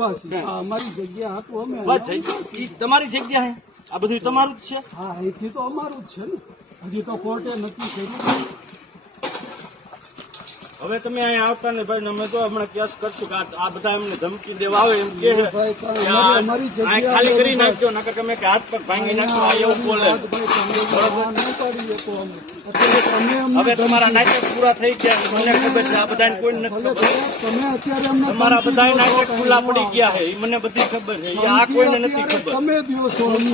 અમારી જગ્યા તો અમે તમારી જગ્યા હે? આ બધું તમારું જ છે? હા અહીંથી તો અમારું જ છે ને. હજી તો કોર્ટે નક્કી કર્યું હવે તમે અહીંયા આવતા ને ભાઈ અમે તો હમણાં કેસ કરશું કે આ- બધા એમને ધમકી દેવા આવે એમ કે ખાલી કરી નાખજો નકર તમે કે હાથ પગ ભાંગી નાખજો આ એવું બોલે. હવે તમારા નાટક પૂરા થઈ ગયા મને ખબર છે આ બધા કોઈ નથી ખબર. તમે અત્યારે તમારા બધા નાટક ખુલ્લા પડી ગયા છે એ મને બધી ખબર છે આ કોઈને નથી ખબર.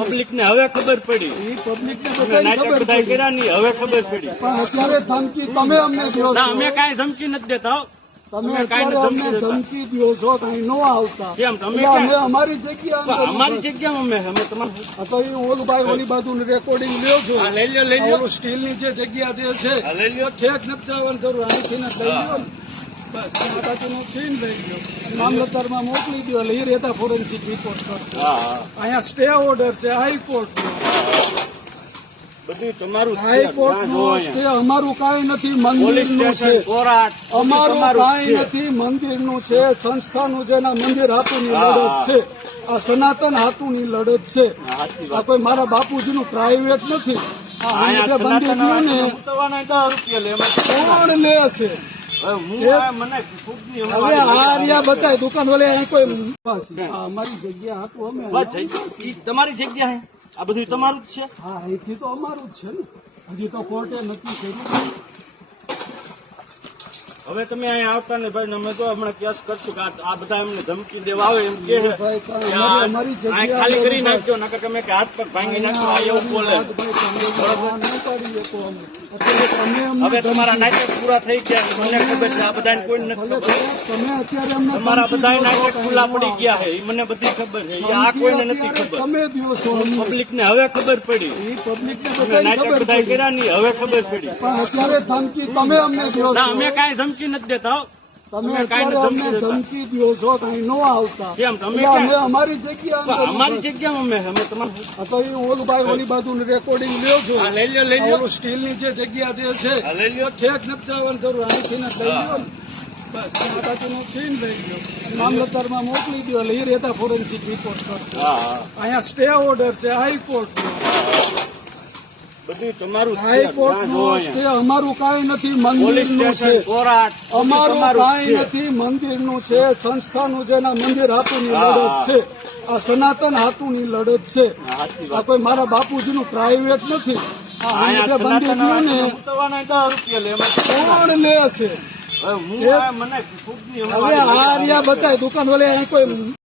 પબ્લિક ને હવે ખબર પડી. પબ્લિક ને નાટક બધા કર્યા નહીં હવે ખબર પડી. અત્યારે ધમકી તમે અમને અમે કાંઈ ધમકી નથી દેતા તમે અત્યારે અમને ધમકી દો છો તો અહીં નો આવતા. કેમ? તમે અમે અમારી જગ્યા અમારી જગ્યા અમે અમે તમારે તો એ ઓલું ભાઈ ઓલી બાજુ રેકોર્ડિંગ લ્યો છો. લઈ લ્યો લઈ લ્યો. ની સ્ટીલની જે જગ્યા જે છે લઈ લ્યો. ઠેક નથી જવાની જરૂર અહીંથી ને લઈ લ્યો ને. મામલતદારમાં મોકલી દો એટલે એ રહેતા ફોરેન્સિક રિપોર્ટ કરશે. અહીંયા સ્ટે ઓર્ડર છે હાઈકોર્ટ બધું તમારું હાઈકોર્ટ. અમારું કાંઈ નથી પોલીસ છે. અમારું કાંઈ નથી મંદિરનું છે સંસ્થાનું જેના મંદિર હાથુની લડત છે. આ સનાતન હાથુની લડત છે. આ કોઈ મારા બાપુજીનું પ્રાઇવેટ નથી? કોણ લે છે? હવે હું આ મને ખુદની હવે અમારી આ રહ્યા બતાય દુકાન વાલે અહીં કોઈ અમારી જગ્યા હતું અમે તમારી જગ્યા હે? આ બધું તમારું જ છે? હા અહીંથી તો અમારું જ છે ને. હજી તો કોર્ટે નક્કી કર્યું હવે તમે અહીંયા આવતા ને ભાઈ અમે તો હમણાં કેસ કરશું કે આ- બધા એમને ધમકી દેવા આવે એમ કે ખાલી કરી નાખજો નકર તમે કે હાથ પગ ભાંગી નાખજો આ એવું બોલે. હવે તમારા નાટક પૂરા થઈ ગયા મને ખબર છે આ બધા કોઈ નથી ખબર. તમે અત્યારે તમારા બધા નાટક ખુલ્લા પડી ગયા છે એ મને બધી ખબર છે આ કોઈને નથી ખબર. પબ્લિક ને હવે ખબર પડી. પબ્લિક ને નાટક બધા કર્યા નહીં હવે ખબર પડી. અત્યારે ધમકી તમે અમને અમે કાંઈ ધમકી નથી દેતા. તમે અત્યારે અમને ધમકી ધમકી દો છો તો અહીં નો આવતા. કેમ? તમે અમે અમારી જગ્યા અમારી જગ્યા અમે અમે તમારે તો એ ઓલું ભાઈ ઓલી બાજુ રેકોર્ડિંગ લ્યો છો. લઈ લ્યો લઈ લ્યો. ની સ્ટીલની જે જગ્યા જે છે. લઈ લ્યો. ઠેક નથી જવાની જરૂર અહીંથી ને લઈ લ્યો ને. મામલતદારમાં મોકલી દો એટલે એ રહેતા ફોરેન્સિક રિપોર્ટ કરશે. અહીંયા સ્ટે ઓર્ડર છે હાઈકોર્ટ બધું તમારું હાઈકોર્ટ જ્યાં નો જોવો સ્ટે અહીંયા. અમારું કાંઈ નથી પોલીસ છે. અમારું કાંઈ નથી મંદિરનું છે સંસ્થાનું જેના મંદિર હાથુની લડત છે. આ સનાતન હાથુની લડત છે. આ કોઈ મારા બાપુજીનું પ્રાઇવેટ નથી. આ અમે જે અહીંયા બંધી સનાતન દઈએ ને મૂતવાના દસ રૂપિયા લે એમાં શું ના? કોણ લે છે? હવે આ રહ્યા બતાય દુકાન વાલે અહીં કોઈ